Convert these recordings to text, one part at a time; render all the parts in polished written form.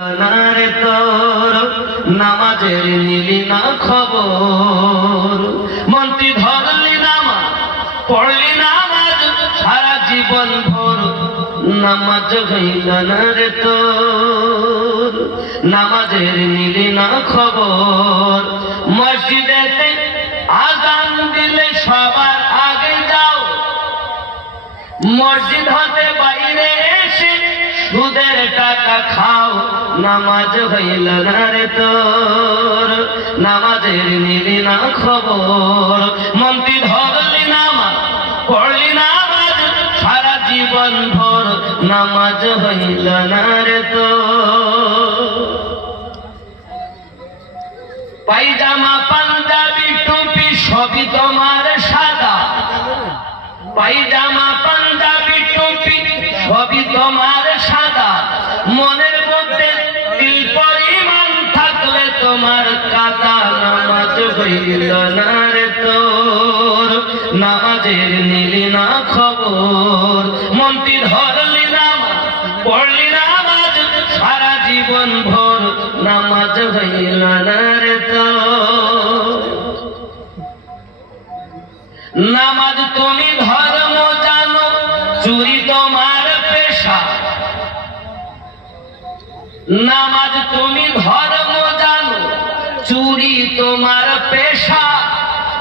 নারে তোর নামাজের নিলি না খবর, মন্ত্রী ধরলি নামা পড়লি নামাজ সারা জীবন ভর, নামাজ হইল না রে তোর, নামাজের নিলি না খবর। মসজিদেতে আযান দিলে সবার আগে যাও, মসজিদ হতে বাইরে এসে সুদের টাকা খাও, নামাজ হইল না রে তোর, নামাজের নিলি না খবর। মন্ত্রী ধরলি নামা পড়লি নামাজ সারা জীবন ভর, নামাজ হইল না রে তোর। পায়জামা পাঞ্জাবি টুপি সবই তোমার সাদা, পায়জামা পাঞ্জাবি টুপি সবই তোমার সাদা, মনের মধ্যে তিল পরিমাণ থাকলে তোমার কাদা, নামাজ হইল না রে তোর, নামাজের নিলি না খবর। মন্ত্রী ধরলি নামা পড়লি নামাজ সারা জীবন ভর, নামাজ হইল না রে তোর। নামাজ তুমি ধর্ম জানো, চুরি তোমার পেশা, নামাজ তুমি ধর্ম জানো, চুরি তোমার পেশা,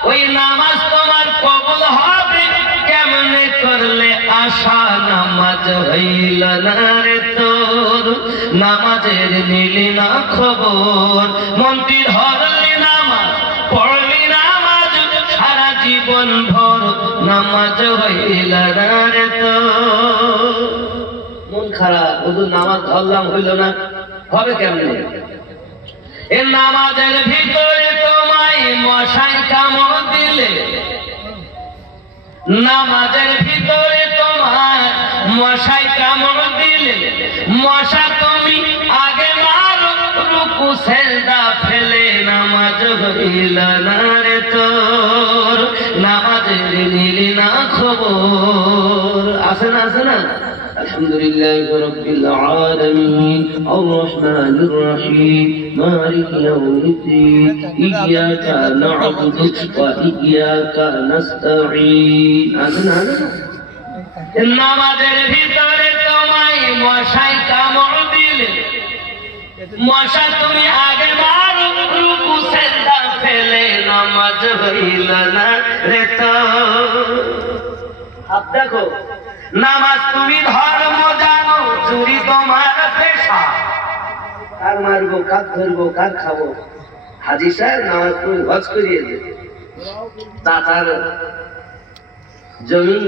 ওই নামাজ তোমার কবুল হবে কেমনে করলে আশা, নামাজ হইল না রে তোর, নামাজের নিলি না খবর। মন্ত্রী ধরলি নামাজ পড়লি নামাজ সারা জীবন ভর, নামাজ হইল না রে তোর। মন খারাপ, হুজুর নামাজ ধরলাম হইল না, হবে কেমনে? এ নামাজের ভিতরে তোমায় মশাই কামড় দিলে, নামাজের ভিতরে তোমার মশাই কামড় দিলে, মশা তুমি আগে মারো রুকু সেজদা ফেলে, নামাজ হইল না রে তোর, নামাজের নিলি না খবর। আছে না আছে না? الحمدلله رب العالمين الرحمن الرحيم مالك يوم الدين إياك نعبد وإياك نستعين। নামাজের ভিতরে তোমায় মশাই কামড় দিলে, মশা তুমি আগে মারো রুকু সেজদা ফেলে, নামাজ হইল না রে তোর। আপ দেখো, নামাজ তুমি ধর্ম জানো, চুরি তোমার পেশা, কার মারবো কার ধরবো কার খাবো। হাজী সাহেব নামাজ তুমি হজ করিয়েছে, চাচার জমি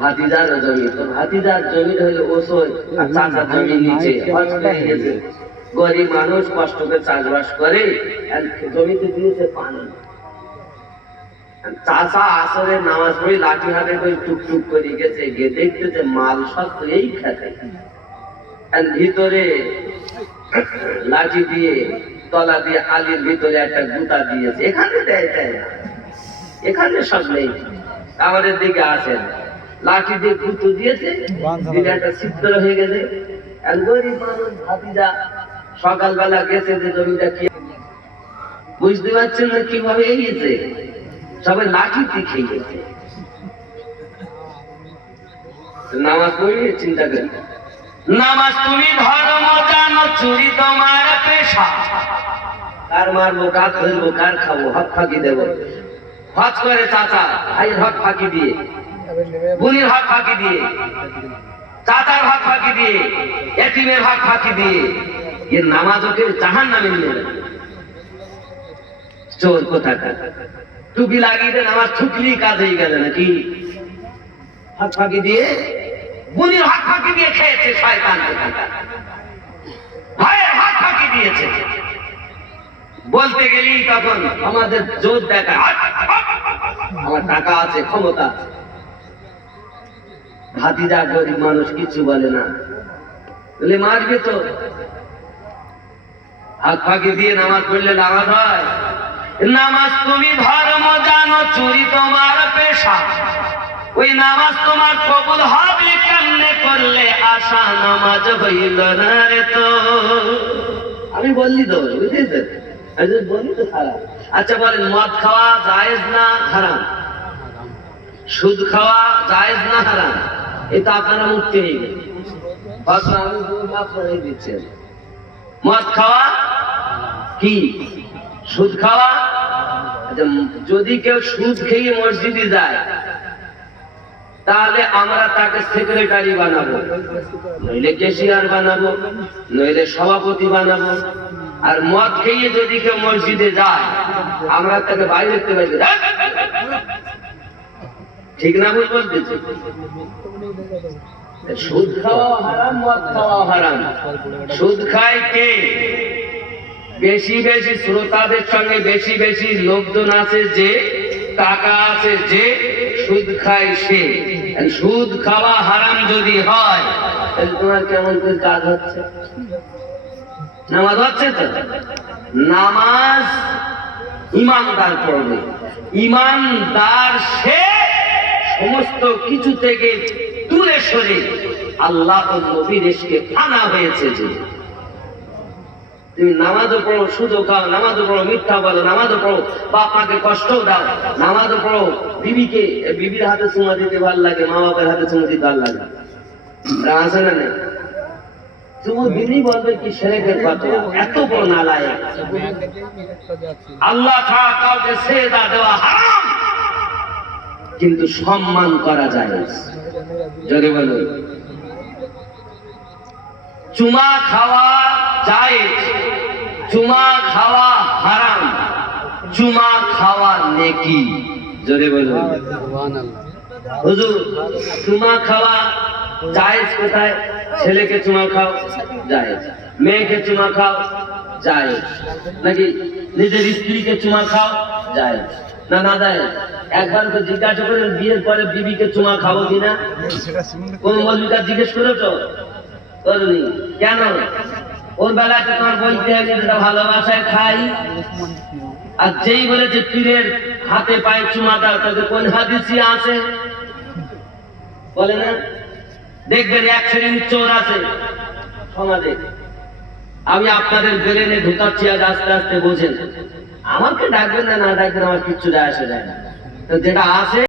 ভাতিজার জমি, তো ভাতিজার জমি হইলে ওসই আর চাচার জমি নিচে, হজ করিয়েছে। গরিব মানুষ কষ্ট করে চাষবাস করে, জমিতে দিয়েছে পানি। চাচা আসরের নামাজ পড়ে লাঠি হাতে করে টুকটুক করে গেছে, গিয়ে দেখতেছে মাল সব এই খেতে, ভিতরে লাঠি দিয়ে তলা দিয়ে আলির ভিতরে একটা গুতা দিয়েছে, এখানে দেয় না, এখানে সব নেই। আমাদের দিকে আসেন, লাঠি দিয়ে গুঁতো দিয়েছে, দিলে একটা ছিদ্র হয়ে গেছে। গরিব মানুষ ভাতিজা সকালবেলা গেছে যে জমিটা কি বুঝতে পারছেন না কিভাবে এগিয়েছে, সবাই লাঠি দিয়ে খেয়ে গেছে। নামাজ পড়িয়ে চিন্তা করি, নামাজ তুমি ধর্ম জানো, চুরি তোমার পেশা, কার মারবো কার ধরবো কার খাবো, হক ফাঁকি দেবো। হজ করে চাচা, ভাইয়ের হক ফাঁকি দিয়ে, বোনের হক ফাঁকি দিয়ে, চাচার হক ফাঁকি দিয়ে, এতিমের হক ফাঁকি দিয়ে, এর নামাজ ওকে জাহান্নামে নিয়ে যাবে। চোর কোথাকার, টুপি লাগিয়ে দেন আমার ছুকলি কাজ হয়ে গেল নাকি? হাত ফাঁকি দিয়ে, বুনির হাত ফাঁকি দিয়ে খেয়েছে শয়তান, ভাইয়ের হাত ফাঁকি দিয়েছে। বলতে গেলি তখন আমাদের জোর দেখা, আমার টাকা আছে ক্ষমতা আছে। ভাতিজা গরিব মানুষ কিছু বলে না, বলে মারবে তো। হাত ফাঁকি দিয়ে নামাজ পড়লে নামাজ হয়? নামাজ তুমি ধর্ম জানো, চুরি তোমার পেশা, ওই নামাজ তোমার কবুল হবে কেমনে করলে আশা নামাজ হইল না রে তো। আমি বললি তো বুঝেছেন, আমি বলি তো খারাপ। আচ্ছা বলেন, মদ খাওয়া জায়েজ না হারাম? সুদ খাওয়া জায়েজ না হারাম? এটা আপনারা মুক্তি হয়ে গেল। আপনারাই দিচ্ছেন মদ খাওয়া কি, সুদ খাওয়া? যদি কেউ সুদ খেয়ে মসজিদে যায় তাহলে আমরা তাকে সেক্রেটারি বানাবো, নইলে ক্যাশিয়ার বানাবো, নইলে সভাপতি বানাবো। আর মদ খেয়ে যদি কেউ মসজিদে যায় আমরা তাকে বাইরে দেখতে পাই। ঠিক না ভুল বলতেছি? সুদ খাওয়া হারাম, মদ খাওয়া হারাম। সুদ খায় কে? বেশি বেশি শ্রোতাদের সঙ্গে বেশি বেশি লোকজন আছে, যে টাকা আছে, যে সুদ খায় সে। সুদ খাওয়া হারাম যদি হয় তাহলে তোমার কেমন করে কাজ হচ্ছে? নামাজ হচ্ছে তো? নামাজ ইমানদার পড়বে। ইমানদার সে সমস্ত কিছু থেকে দূরে সরে আল্লাহ ও নবীর দেশকে আনা হয়েছে। যে তুমি নামাজও পড়ো, সুদও খাও, নামাজও পড়ো, মিথ্যা বলো, নামাজও পড়ো, বাপ মাকে কষ্ট দাও, নামাজও পড়ো, বিবির হাতে চুমা দিতে ভালো লাগে, মা বাপের হাতে চুমা দিতে ভালো লাগে, আছে না? নেই? চুমু দিলেই বলবে কি শিরকের ফতোয়া, এত বড় নালায়েক। আল্লাহ ছাড়া কাউকে সেজদা দেওয়া হারাম, কিন্তু সম্মান করা জায়েজ। যদি বলো চুমা খাওয়া জায়েজ, চুমা খাওয়া হারাম, চুমা খাওয়া নেকি। জোরে বলুন হুজুর, চুমা খাওয়া জায়েজ কোথায়? ছেলেকে চুমা খাও জায়েজ, মেয়েকে চুমা খাও জায়েজ, নাকি নিজের স্ত্রীকে চুমা খাও জায়েজ না? না জায়েজ। একবার তো জিজ্ঞাসা করেন বিয়ের পরে বিবিকে চুমা খাবো কিনা? কোন মৌলবীকে জিজ্ঞেস করেছো? করনি। কেন? ওর বেলাতে তোমার বলতে হবে যেটা ভালোবাসায় খাই। আর যেই বলেছে পীরের হাতে পায়ে চুমা দাও, তাদের কোন হাদিসে আছে? বলে না? দেখবেন এক শ্রেণীর চোর আছে সমাজে। আমি আপনাদের ব্রেনে ঢুকাচ্ছি, আজ আস্তে আস্তে বোঝেন। আমাকে ডাকবেন না, না ডাকবেন আমার কিচ্ছু যায় আসে যায় না। তো যেটা আছে